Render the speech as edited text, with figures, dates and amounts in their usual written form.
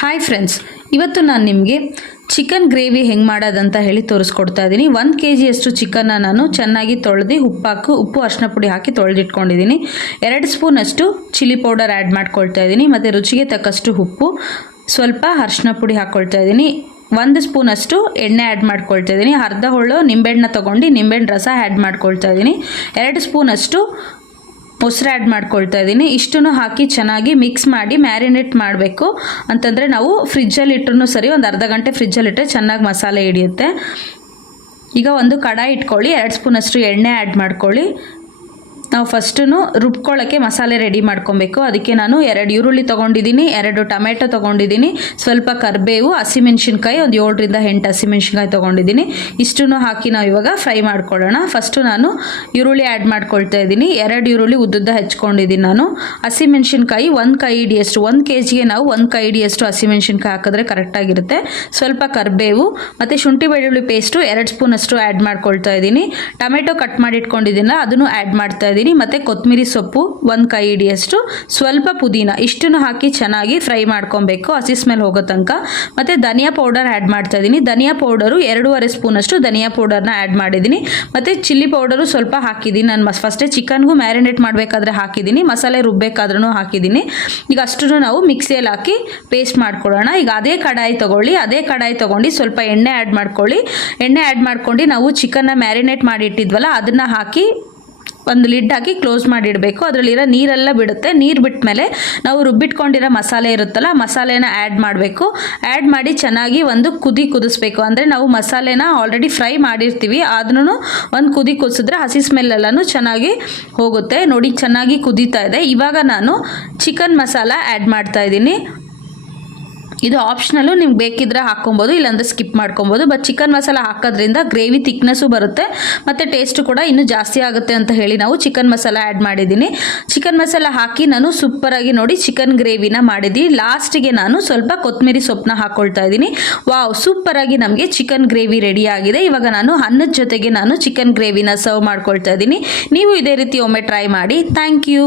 Hi friends, ಇವತ್ತು ನಾನು ನಿಮಗೆ ಚಿಕನ್ ಗ್ರೇವಿ ಹೆಂಗೆ ಮಾಡೋದಂತ ಹೇಳಿ ತೋರಿಸ್ಕೊಡ್ತಾ ಇದ್ದೀನಿ. 1 kg ಅಷ್ಟು ಚಿಕನ್ನ ನಾನು ಚೆನ್ನಾಗಿ ತೊಳೆದು ಉಪ್ಪು ಅರಿಶಿನ ಪುಡಿ ಹಾಕಿ ತೊಳೆದಿಟ್ಕೊಂಡಿದ್ದೀನಿ. 2 ಸ್ಪೂನ್ ಅಷ್ಟು ಚಿಲ್ಲಿ ಪೌಡರ್ ಆ್ಯಡ್ ಮಾಡ್ಕೊಳ್ತಾ ಇದ್ದೀನಿ. ಮತ್ತು ರುಚಿಗೆ ತಕ್ಕಷ್ಟು ಉಪ್ಪು, ಸ್ವಲ್ಪ ಅರಿಶಿನ ಪುಡಿ ಹಾಕ್ಕೊಳ್ತಾ ಇದ್ದೀನಿ. 1 ಸ್ಪೂನ್ ಅಷ್ಟು ಎಣ್ಣೆ ಆ್ಯಡ್ ಮಾಡ್ಕೊಳ್ತಾ ಇದ್ದೀನಿ. ಅರ್ಧ ಹೊಳ್ಳು ನಿಂಬೆಹಣ್ಣು ತೊಗೊಂಡು ನಿಂಬೆಹಣ್ಣು ರಸ ಆ್ಯಡ್ ಮಾಡ್ಕೊಳ್ತಾ ಇದ್ದೀನಿ. 2 ಸ್ಪೂನ್ ಅಷ್ಟು ಮೊಸರು ಆ್ಯಡ್ ಮಾಡ್ಕೊಳ್ತಾ ಇದ್ದೀನಿ. ಇಷ್ಟನ್ನು ಹಾಕಿ ಚೆನ್ನಾಗಿ ಮಿಕ್ಸ್ ಮಾಡಿ ಮ್ಯಾರಿನೇಟ್ ಮಾಡಬೇಕು. ಅಂತಂದರೆ ನಾವು ಫ್ರಿಜ್ಜಲ್ಲಿ ಇಟ್ಟರೂ ಸರಿ, ಒಂದು ಅರ್ಧ ಗಂಟೆ ಫ್ರಿಜ್ಜಲ್ಲಿಟ್ಟರೆ ಚೆನ್ನಾಗಿ ಮಸಾಲೆ ಹಿಡಿಯುತ್ತೆ. ಈಗ ಒಂದು ಕಡಾಯಿ ಇಟ್ಕೊಳ್ಳಿ, 2 ಸ್ಪೂನ್ ಅಷ್ಟು ಎಣ್ಣೆ ಆ್ಯಡ್ ಮಾಡ್ಕೊಳ್ಳಿ. ನಾವು ಫಸ್ಟು ರುಬ್ಕೊಳ್ಳೋಕ್ಕೆ ಮಸಾಲೆ ರೆಡಿ ಮಾಡ್ಕೊಬೇಕು. ಅದಕ್ಕೆ ನಾನು 2 ಈರುಳ್ಳಿ ತೊಗೊಂಡಿದ್ದೀನಿ, 2 ಟೊಮೆಟೊ ತೊಗೊಂಡಿದ್ದೀನಿ, ಸ್ವಲ್ಪ ಕರಿಬೇವು, ಹಸಿಮೆಣ್ಸಿನ್ಕಾಯಿ ಒಂದು 7ರಿಂದ 8 ಹಸಿಮೆಣ್ಸಿನ್ಕಾಯಿ ತೊಗೊಂಡಿದ್ದೀನಿ. ಇಷ್ಟನ್ನು ಹಾಕಿ ನಾವು ಇವಾಗ ಫ್ರೈ ಮಾಡ್ಕೊಳ್ಳೋಣ. ಫಸ್ಟು ನಾನು ಈರುಳ್ಳಿ ಆ್ಯಡ್ ಮಾಡ್ಕೊಳ್ತಾ ಇದ್ದೀನಿ. 2 ಈರುಳ್ಳಿ ಉದ್ದುದ್ದ ಹೆಚ್ಕೊಂಡಿದ್ದೀನಿ ನಾನು. ಹಸಿಮೆಣ್ಸಿನ್ಕಾಯಿ 1 ಕೈ ಹಿಡಿಯಷ್ಟು, 1 kgಗೆ ನಾವು 1 ಕೈ ಹಿಡಿಯಷ್ಟು ಹಸಿಮೆಣ್ಸಿನ್ಕಾಯಿ ಹಾಕಿದ್ರೆ ಕರೆಕ್ಟಾಗಿರುತ್ತೆ. ಸ್ವಲ್ಪ ಕರಿಬೇವು ಮತ್ತು ಶುಂಠಿ ಬೆಳ್ಳುಳ್ಳಿ ಪೇಸ್ಟು 2 ಸ್ಪೂನ್ ಅಷ್ಟು ಆ್ಯಡ್ ಮಾಡ್ಕೊಳ್ತಾ ಇದ್ದೀನಿ. ಟೊಮೆಟೊ ಕಟ್ ಮಾಡಿ ಇಟ್ಕೊಂಡಿದ್ದೀನ ಅದನ್ನು ಆ್ಯಡ್ ಮಾಡ್ತಾ ಇದ್ದೀನಿ. ಮತ್ತು ಕೊತ್ತಂಬರಿ ಸೊಪ್ಪು 1 ಕೈ ಹಿಡಿಯಷ್ಟು, ಸ್ವಲ್ಪ ಪುದೀನ, ಇಷ್ಟನ್ನು ಹಾಕಿ ಚೆನ್ನಾಗಿ ಫ್ರೈ ಮಾಡ್ಕೊಬೇಕು ಹಸಿ ಸ್ಮೆಲ್ ಹೋಗೋ ತನಕ. ಮತ್ತು ಧನಿಯಾ ಪೌಡರ್ ಆ್ಯಡ್ ಮಾಡ್ತಾ ಇದ್ದೀನಿ. ಧನಿಯಾ ಪೌಡರು 2.5 ಸ್ಪೂನ್ ಅಷ್ಟು ಧನಿಯಾ ಪೌಡರ್ನ ಆ್ಯಡ್ ಮಾಡಿದ್ದೀನಿ. ಮತ್ತು ಚಿಲ್ಲಿ ಪೌಡರು ಸ್ವಲ್ಪ ಹಾಕಿದ್ದೀನಿ. ನಾನು ಫಸ್ಟೇ ಚಿಕನ್ಗೂ ಮ್ಯಾರಿನೇಟ್ ಮಾಡಬೇಕಾದ್ರೆ ಹಾಕಿದ್ದೀನಿ, ಮಸಾಲೆ ರುಬ್ಬೇಕಾದ್ರೂ ಹಾಕಿದ್ದೀನಿ. ಈಗ ಅಷ್ಟನ್ನು ನಾವು ಮಿಕ್ಸಿಯಲ್ಲಿ ಹಾಕಿ ಪೇಸ್ಟ್ ಮಾಡ್ಕೊಳ್ಳೋಣ. ಈಗ ಅದೇ ಕಡಾಯಿ ತೊಗೊಂಡು ಸ್ವಲ್ಪ ಎಣ್ಣೆ ಆ್ಯಡ್ ಮಾಡ್ಕೊಳ್ಳಿ. ಎಣ್ಣೆ ಆ್ಯಡ್ ಮಾಡ್ಕೊಂಡು ನಾವು ಚಿಕನ್ನ ಮ್ಯಾರಿನೇಟ್ ಮಾಡಿ ಇಟ್ಟಿದ್ವಲ್ಲ ಅದನ್ನು ಹಾಕಿ ಒಂದು ಲಿಡ್ ಹಾಕಿ ಕ್ಲೋಸ್ ಮಾಡಿಡಬೇಕು. ಅದರಲ್ಲಿರೋ ನೀರೆಲ್ಲ ಬಿಡುತ್ತೆ. ನೀರು ಬಿಟ್ಟ ಮೇಲೆ ನಾವು ರುಬ್ಬಿಟ್ಕೊಂಡಿರೋ ಮಸಾಲೆ ಇರುತ್ತಲ್ಲ, ಮಸಾಲೆನ ಆ್ಯಡ್ ಮಾಡಬೇಕು. ಆ್ಯಡ್ ಮಾಡಿ ಚೆನ್ನಾಗಿ ಒಂದು ಕುದಿಸ್ಬೇಕು. ಅಂದರೆ ನಾವು ಮಸಾಲೆನ ಆಲ್ರೆಡಿ ಫ್ರೈ ಮಾಡಿರ್ತೀವಿ, ಆದ್ರೂ ಒಂದು ಕುದಿಸಿದ್ರೆ ಹಸಿ ಸ್ಮೆಲ್ಲೆಲ್ಲನೂ ಚೆನ್ನಾಗಿ ಹೋಗುತ್ತೆ. ನೋಡಿ, ಚೆನ್ನಾಗಿ ಕುದೀತಾ ಇದೆ. ಇವಾಗ ನಾನು ಚಿಕನ್ ಮಸಾಲ ಆ್ಯಡ್ ಮಾಡ್ತಾ ಇದ್ದೀನಿ. ಇದು ಆಪ್ಷನಲ್ಲು, ನಿಮ್ಗೆ ಬೇಕಿದ್ರೆ ಹಾಕ್ಕೊಬೋದು, ಇಲ್ಲಾಂದರೆ ಸ್ಕಿಪ್ ಮಾಡ್ಕೊಬೋದು. ಬಟ್ ಚಿಕನ್ ಮಸಾಲ ಹಾಕೋದ್ರಿಂದ ಗ್ರೇವಿ ಥಿಕ್ನೆಸ್ಸು ಬರುತ್ತೆ ಮತ್ತು ಟೇಸ್ಟು ಕೂಡ ಇನ್ನೂ ಜಾಸ್ತಿ ಆಗುತ್ತೆ ಅಂತ ಹೇಳಿ ನಾವು ಚಿಕನ್ ಮಸಾಲ ಆ್ಯಡ್ ಮಾಡಿದ್ದೀನಿ. ಚಿಕನ್ ಮಸಾಲ ಹಾಕಿ ನಾನು ಸೂಪರಾಗಿ ನೋಡಿ ಚಿಕನ್ ಗ್ರೇವಿನ ಮಾಡಿದ್ದೀನಿ. ಲಾಸ್ಟಿಗೆ ನಾನು ಸ್ವಲ್ಪ ಕೊತ್ತಂಬರಿ ಸೊಪ್ಪನ್ನ ಹಾಕ್ಕೊಳ್ತಾ ಇದ್ದೀನಿ. ವಾವ್, ಸೂಪರಾಗಿ ನಮಗೆ ಚಿಕನ್ ಗ್ರೇವಿ ರೆಡಿ ಆಗಿದೆ. ಇವಾಗ ನಾನು ಅನ್ನದ ಜೊತೆಗೆ ನಾನು ಚಿಕನ್ ಗ್ರೇವಿನ ಸರ್ವ್ ಮಾಡ್ಕೊಳ್ತಾ ಇದ್ದೀನಿ. ನೀವು ಇದೇ ರೀತಿ ಒಮ್ಮೆ ಟ್ರೈ ಮಾಡಿ. Thank you.